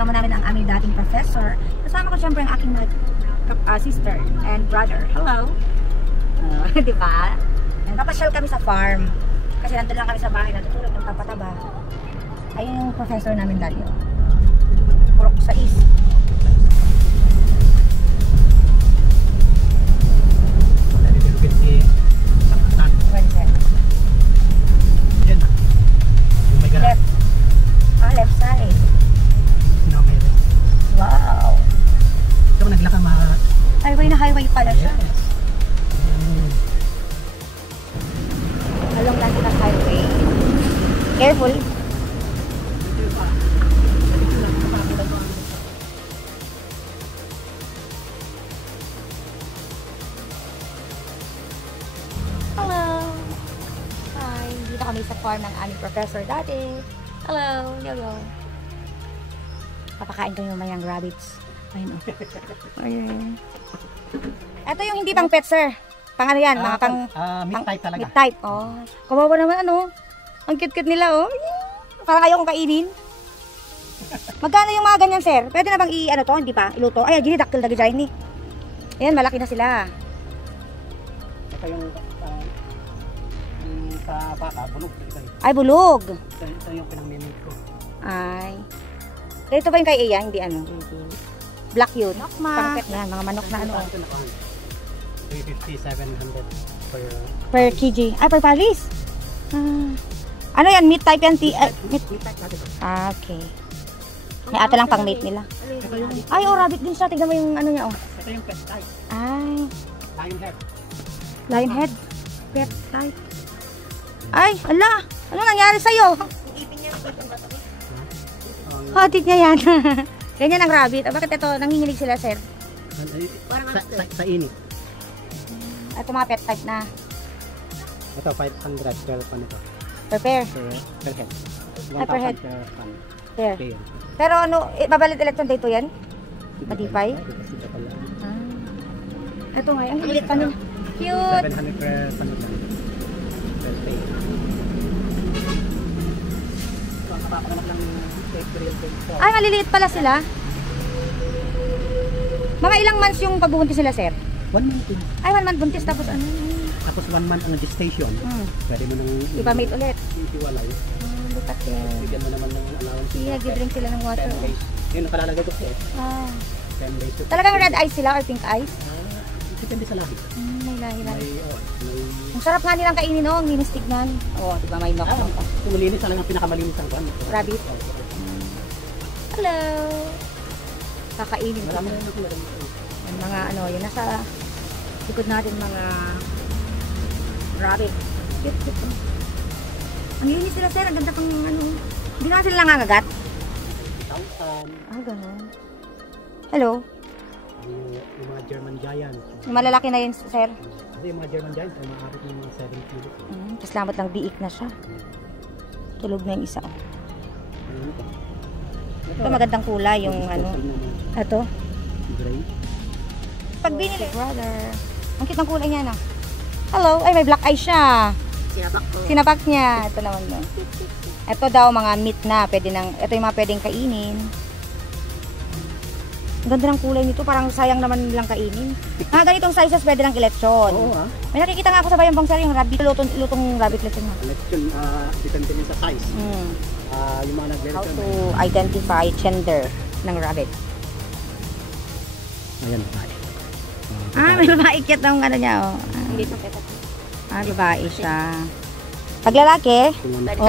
Kasama namin ang aming dating professor. Kasama ko syempre ang aking sister and brother. Hello! Diba? And papasyal kami sa farm. Kasi nandun lang kami sa bahay, natutulog ng papataba. Ayun yung professor namin dati. Purok sa is. Left. Left side. Wow. Ito naglaka Highway na highway pala siya. Yes. Along National Highway. Careful. Hello. Hi. Dito kami sa farm ng aming professor dati. Hello. Yo. Papakain ko yung mayang rabbits. Ayun o. Ayun. Ito yung hindi pang pet, sir. Pang ano yan? Mga pang... meat type talaga. Meat type. Oh. Kawawa naman ano. Ang cute-cute nila oh. Parang ayaw kong kainin. Magkano yung mga ganyan, sir? Pwede na bang i-ano to? Hindi pa? Iluto? Ay, gini daktil na gajay ni. Ayan, malaki na sila. Ito yung sa baka, bulog. Ay, bulog. Ito yung pinang-mimik ko. Ay. Ito ba yung kay Iya? Hindi ano? Black yun. Pangpet na. Mga manok na ano. 350, 700 per kg. Ay, per palis. Ano yan? Meat type yan? Meat type natin. Okay. May ata lang pang mate nila. Ay, oh, rabbit din siya. Tignan mo yung ano niya, oh. Ito yung pet type. Ay. Lion head. Lion head. Pet type. Ay, ala. Ano nangyari sa'yo? Hatit niya yan. Ganyan ang rabbit. Bakit ito? Nanginginig sila, sir? Sa init. Ito mga pet type na. Ito, 500 per pan ito. Per pair? Per head. Ay, per head. 1,000 per pan. Pair. Pero ano, babalit election day to yan? Matipay? Ito nga, ang lilit pa nila. Cute! 700 per pan ito. Per pair. Ay, maliliit pala sila. Mga ilang months yung pagbubuntis sila, sir? 1 month. Ay, 1 month buntis tapos ano? Tapos 1 month ang gestation. Pwede mo nang ipa-mate ulit. Iwalay. Look at them. Bigyan mo naman ng allowance. Hindi, nag-drink sila ng water. 10 days. Yun, nakalalagay ko siya. 10 days. Talagang red eyes sila or pink eyes? Depende sa lahi. May lahi-lahi. May... Ang sarap nga nilang kainin, no? Ang linis tignan. Oo, diba may knock pa. Malinis talagang pinakamalinis ang buwan. Rabbit. Hello! Kakainin ko. Yung mga ano, yun nasa likod natin mga rabbit. Cute. Ang linis sila, sir. Ang ganda pang ano. Hindi na sila nangangagat. Ganun. Hello? Yung mga German Giants. Yung malalaki na yun, sir. Kasi yung mga German Giants ay maaabot ng mga 7 kilos. Tapos lamot lang biik na siya. Tulog na yung isa. Ito magandang kulay yung ano. Ito. Gray. Pag binili, brother. Ang cute ng kulay niya, no? Hello. Ay, may black eye siya. Sinapak niya. Ito naman, no? Ito daw mga meat na. Pwede nang, ito yung mga pwedeng kainin. Ang ganda ng kulay nito. Parang sayang naman nilang kainin. Ganitong sizes pwede lang ilechon. Oo, May nakikita nga ako sa Bayambang, sir, yung rabbit. Lutong rabbit lechon. Lechon, depende din sa size. Yung mga How nag-lechon. to identify gender ng rabbit. Ayan, babae. May babae cute ng ano niya, oh. Babae siya. Pag lalaki,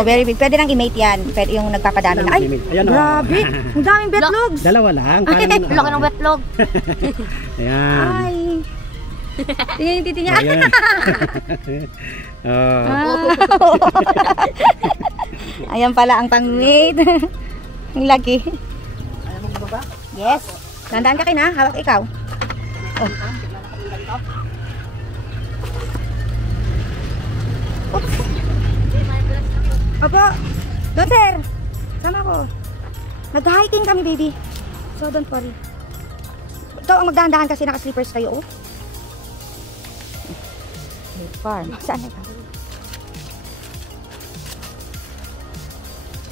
very big. Pwede nang i-mate yan. Pwede yung nagpapadami na. Ay, grabe! Ang daming betlogs! Dalawa lang. Laki ng betlog. Ayan. Ay. Tingnan yung titi niya. Ayan pala ang pang-mate. Ang laki. Ayaw mong baba? Yes. Tandaan ka kina, hawak ikaw. Oh. Oops. Opo. Doon, sir. Sama ko. Nag-hiking kami, baby. So, don't worry. Ito ang magdahan-dahan kasi naka-slippers kayo, oh. Farm. Saan na ito?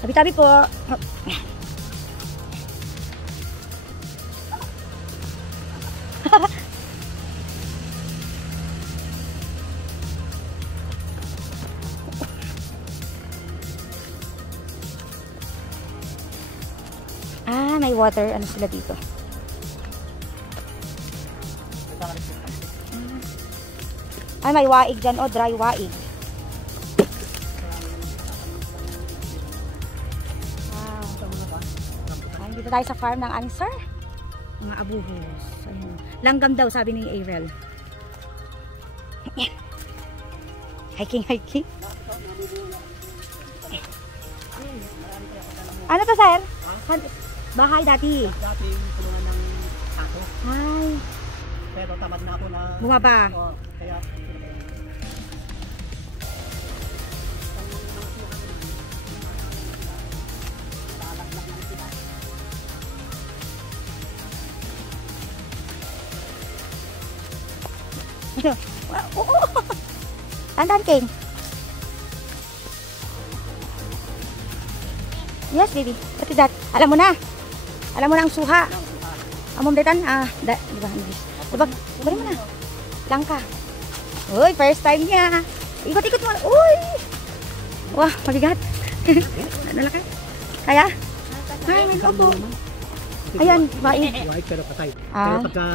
Tabi-tabi po. may water, ano sila dito. Ay, may waig dyan, dry waig. Wow. Ay, dito tayo sa farm ng aming sir. Mga abuhos. Ayun. Langgam daw, sabi ni Avril. Hiking. Ano to, sir? Bahay dati. Dati yung tulungan ng ato. Ay. Pero tamad na ako na... Bumaba. Kaya... Tandaan, King. Yes, baby. What is that? Alam mo na. Alam mo na ang suha. Amom detan. Diba, English. Diba, bari mo na. Langka. Uy, first time niya. Ikot-ikot mo. Uy! Wah, mabigat. Ano laki? Kaya? Ay, may opo. Ayan, baik. White pero patay. Pero pagka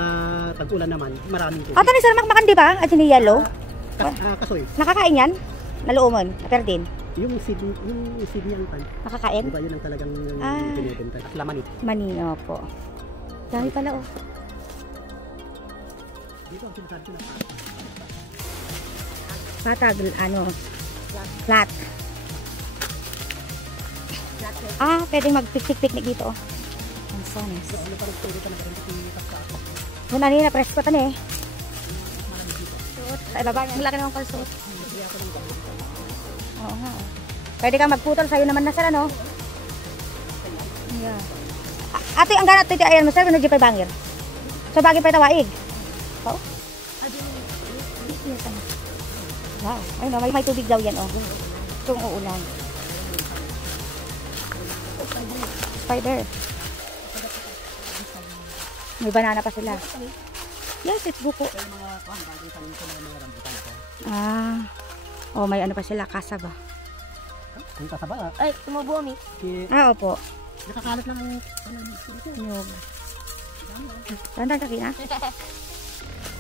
tag-ulan naman, maraming tubig. Ato ni sir makmakan di ba? At ni yellow. Kasoy. Nakakain yan? Naluumon. Perdin. Yung seed niyang pan. Nakakain? Diba yun ang talagang binibenta. At laman ito. Mani, opo. Dami pala, Dito ang sinasabi ko na patag, flat. Pwedeng mag-picnic dito, Ang sones. Muna nila, press ko tan eh. Sa ibaba niya, malaki naman kalsuot. Oo nga. Pwede kang magputol, sa'yo naman na sila, no? Yeah. Ate, ang ganat ito ayan mo, sir, ano pa bangir? So, bagay pa ito, waig? Oo? Wow. Ay, no, may tubig daw yan, Itong uulan. Spider. May banana pa sila. Yes, it's buko. May ano pa sila, kasaba. Yung kasaba, Ay, tumubo mi. Opo. nakakalat lang ang Nyog. Tanda ka kina?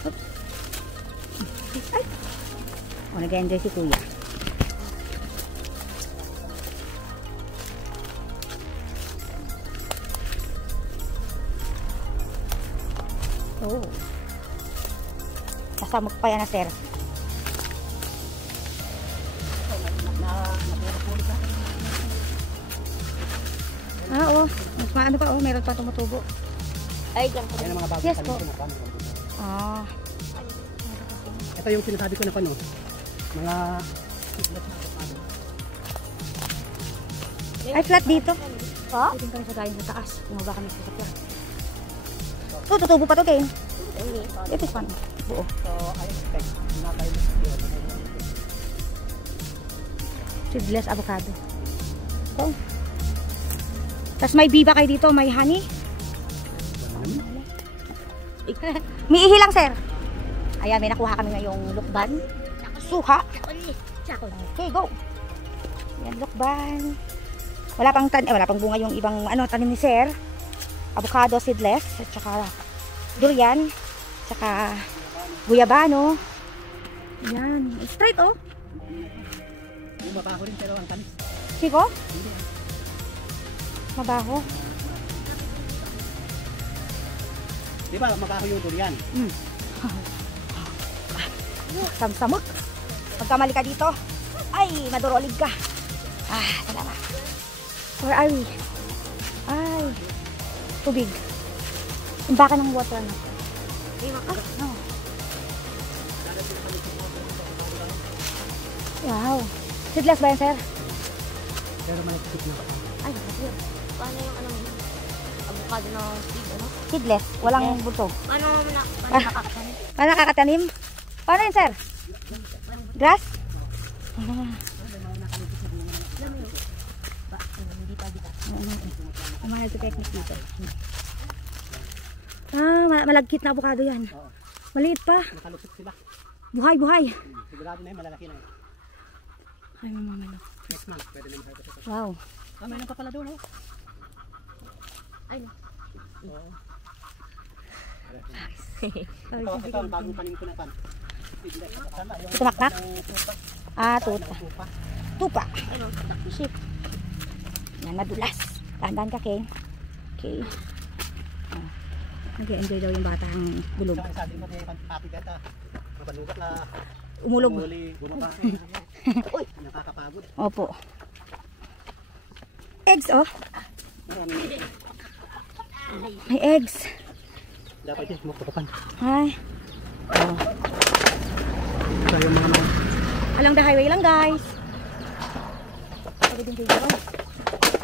Oops. Ay. Nag-enjoy si kuya. Kasamag pa yan na sir. Ano pa, meron pa tumutubo. Ay, dyan po. Yan ang mga bagong Yes, tanim po. ko na pan. Ah. Ito yung sinasabi ko na pan, mga Ay, flat dito. Pwede kami sa galing sa taas. Bumaba kami sa sakyan. Tutubo pa to, Ken. It is fun. Buo. So, I expect na tayo Seedless avocado. Tapos may biba kayo dito, may honey. May ihi lang, sir. Ayan, may nakuha kami ngayong lukban. Suha. Okay, go. Ayan, lukban. Wala pang bunga yung ibang tanim ni sir. Avocado seedless, at saka durian, saka guyabano. Ayan, straight Yung mabaho rin pero ang tamis. Siko? Mabaho. Di ba mabaho yung durian? Samsamot. Pagkamali ka dito, ay, madurolig ka. Salamat. Where are we? Ay, tubig. Imbakan ng water na. No. Wow. Seedless ba yan, sir? Pero may tip na pa. Ay, bakit? Paano yung avocado na seed, Seedless, walang buto. Paano nakakatanim? Paano nakakatanim? Paano yun, sir? Grass? Mahal sa technique dito. Malagkit na avocado yan. Maliit pa. Nakalusot sila. Buhay. Sigurado na yun, malalaki na yun. Ay, mamalo. Next month, pwede na mahal ito. Wow. Mayroon pa pala doon, Ay, Ito ang bagong panin ko na pan. Tumaktak? Ah, tupa. Tupa. Shit. Yan, madulas. Dahan-dahan ka, King. Okay. Oh. Nag-enjoy daw yung batang bulog. Sabi mo kung papigat mapanugat na Umulog. Bumaba. Uy, nakakapagod. Opo. Eggs, oh. May eggs. Dapat yun, mukha Ay. Oh. Ito yung mga Along the highway lang, guys. Pwede din kayo.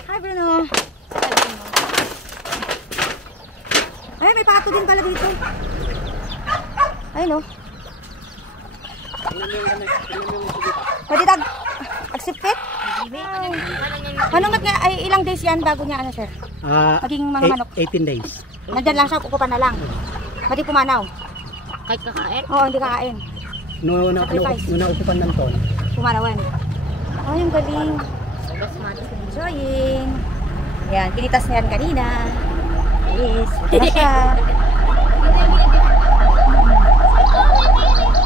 Hi, Bruno. Ay, may pato din pala dito. Ayun, oh. Pwede tag agsipit? Anong nga, ay ilang days yan bago niya, ano, sir? Maging mga manok. 18 days. Nandyan lang siya, kukupan na lang. Pwede pumanaw. kahit kakain. Oo, hindi kakain. Naukupan ng ton. Pumanawan. Oh, yung galing. Enjoying. Yan, kinitas niya yan kanina. Yes, ito na siya.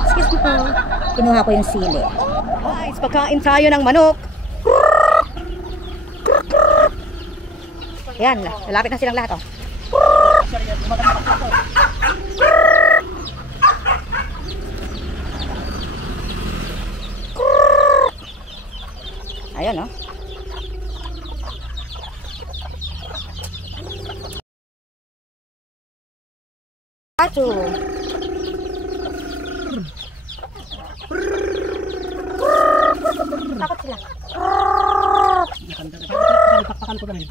Excuse me po. Kinuha ko yung sili. Guys, pagkain tayo ng manok. Yan, lalapit na silang lahat, oh. Ayan, oh. Ato. Takot sila. Pakpakan ko ganun.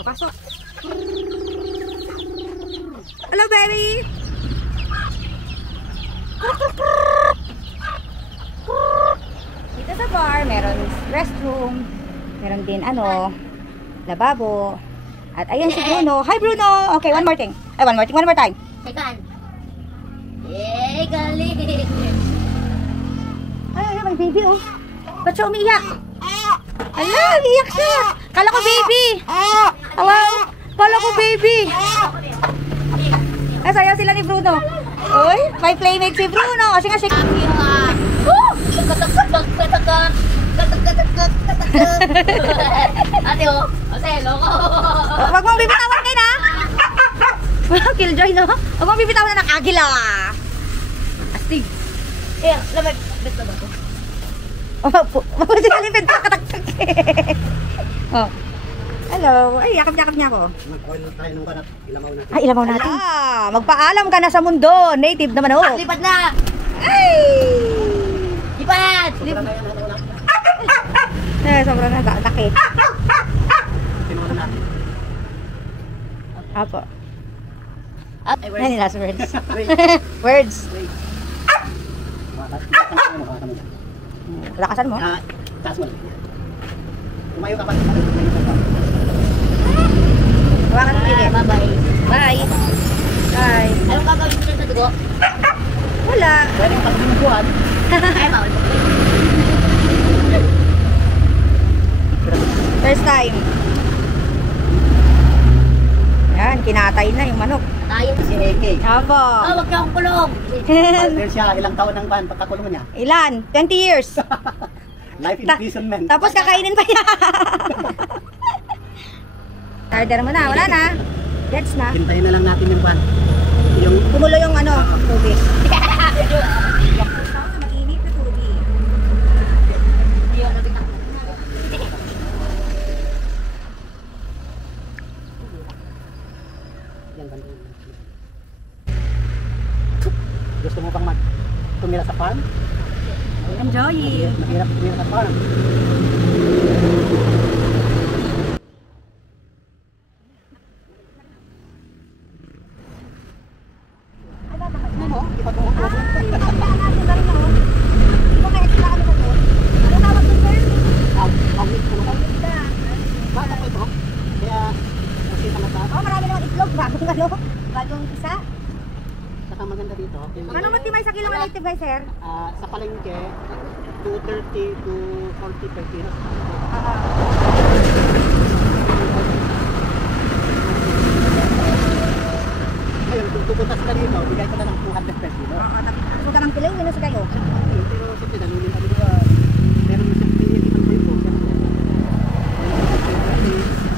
Pasok. Hello, baby. Dito sa bar, meron restroom, meron din lababo. At ayan si Bruno. Hi, Bruno. Okay, one more thing. Ay, one more time. Tekan. Eh, galing. Ay, may baby, oh. Ba't siya umiiyak? Ala, iiyak siya. Kala ko baby. Hello? Kala ko baby. Ay, sayaw sila ni Bruno. Uy, may playmate si Bruno. Kasi nga siya. Ate, oh. Ate, loko. Wag mong bibitawan kayo na. Killjoy, no? Wag mong bibitawan na ng agila. Astig. Eh, lamag. Bet ba ko? Mabuti ka rin kataktak. Oh. Hello. Ay, yakap-yakap niya ako. Mag-oil tayo ng barat. Ilamaw natin. Ay, ilamaw natin. Magpaalam ka na sa mundo. Native naman ako. Lipad na! Ay! Lipad! Sobrang nagkakit. Tinunan natin. Apo. Ay, Ano yung last words? Words. Lakasan mo. Taas mo. Tumayo ka pa. Hawakan mo pili. Bye-bye. Bye. Bye. Anong gagawin mo sa dugo? Wala. Pwede yung pagbinubuhan. Ay, bawal. First time. Yan, kinatay na yung manok. Tayo. Si AK. Apo. Oh, wag niyo akong kulong. Partner siya, ilang taon ng ban pagkakulong niya. Ilan? 20 years. Life imprisonment. Tapos kakainin pa niya. Order mo na, wala na. Gets na. Hintayin na lang natin yung ban. Yung Kumulo yung tubig. Mainit na tubig. Ayun, nabitak. yan ban. Gusto mo pang tumira sa farm? Enjoy it. Mahirap tumira sa farm. Bagong isa. Saka maganda dito. Ano Pati may sa kilo ang native guys, sir. Sa palengke, 230 to 40 per kilo. Ngayon, kung pupuntas ka dito, bigay ko na ng 200 per kilo. So, ganang kilo, yun na sa kayo. Pero siyempre, nalunin kami diba, meron mo siyempre yung po po.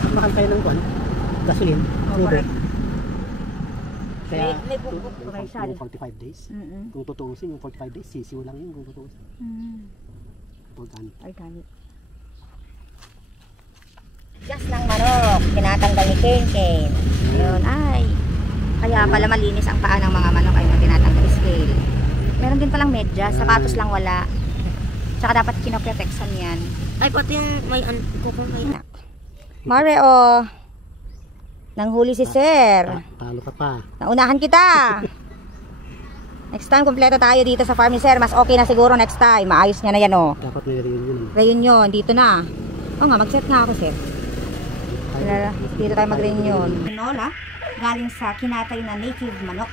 Ang mahal kayo ng gasolin, Correct. Kaya, May bukbuk commercial. yung 45 days. Kung tutuusin, yung 45 days, sisiw lang yun kung tutuusin. Organic. Organic. Just ng manok, tinatanggal ni Ken. Ayun, ay. Kaya pala malinis ang paa ng mga manok ay tinatanggal scale. Meron din palang medyas, sapatos lang wala. Tsaka dapat kinoproteksan yan. Ay, pati yung may kukong may... Mare, oh. Nanghuli si Sir. Talo ka pa. Naunahan kita. Next time, kompleto tayo dito sa farm ni Sir. Mas okay na siguro next time. Maayos niya na yan, oh. Dapat may reunion. Reunion, dito na. Oo nga, mag-set nga ako, Sir. Dito tayo mag-reunion. Tinola, galing sa kinatay na native manok.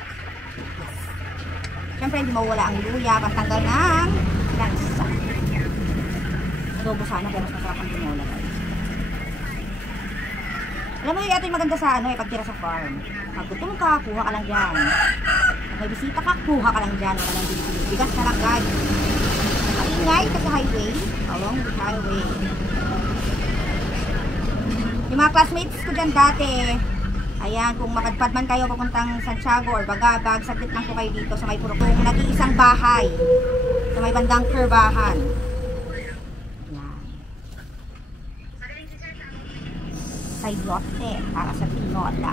Siyempre, hindi mawala ang luya, pantanggal ng lansa. Adobo sana, pero mas masarap ang tinola, guys. Alam mo, ito yung maganda sa pagtira sa farm. Pag gutom ka, kuha ka lang dyan. Pag may bisita ka, kuha ka lang dyan. Wala lang bilibili. Bigas na lang, guys. Ingay ka sa highway, along the highway. Yung mga classmates ko dyan dati, ayan, kung makadpad man kayo papuntang Santiago or Bagabag, saglit lang po kayo dito sa may purong nag-iisang bahay sa may bandang Curbahan. Yan. Sayote para sa tinola.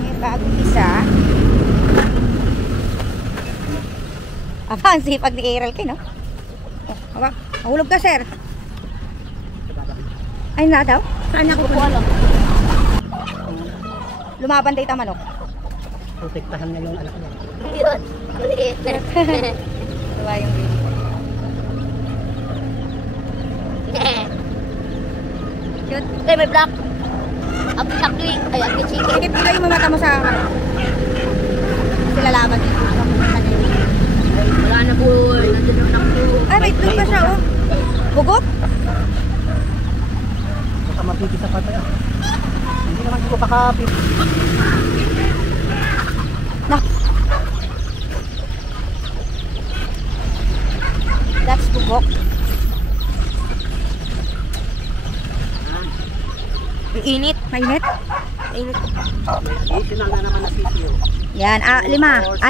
May bagong isa. Aba, ang sipag ni Errol kayo, no? Oh, aba, mahulog ka, sir. Ay, na daw? Saan niya kukuha? Lumaban tayo ita manok. Protektahan niya yung anak niya. Yun, maliit. Diba yung baby? Cute. Okay, may black. Abdi-sakling. Ay, abdi-chicken. Sige, pila yung mamata mo sa sila laban dito. Wala na po. Nandun yung nakpo. Ay, may itlog pa siya, oh. Bugot? Baka mapipis sa pata. Hindi naman ko pakapit. Nah. That's bugok. Ang init. Mainit? Init. Sinal na naman na sisiyo. Yan, 5, 6.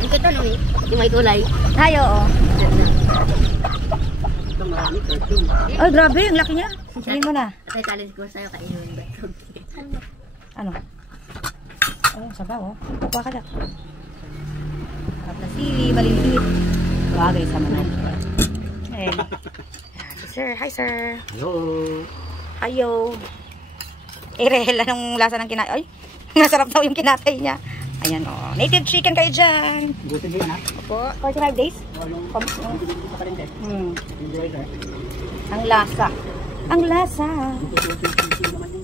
Ang kita nung yung may kulay. Ay, oo. Ito marami, 13. Ay, grabe, ang laki niya. Sabihin mo na. At ay challenge ko sa'yo kainin ba? Ano? Oh, sabaw, oh. Kuha ka na. Sarap na sili, maliliit. Bagay sa manok. Ayan. Si Sir, hi sir. Hello. Ayo. Rehel, anong lasa ng kinatay? Ay, masarap daw yung kinatay niya. Ayan, oh. Native chicken kayo dyan. Gutin din, ha? Opo. 45 days? Yung sa palengke. Hmm. Enjoy that. Ang lasa. Ang lasa. Yung naman yung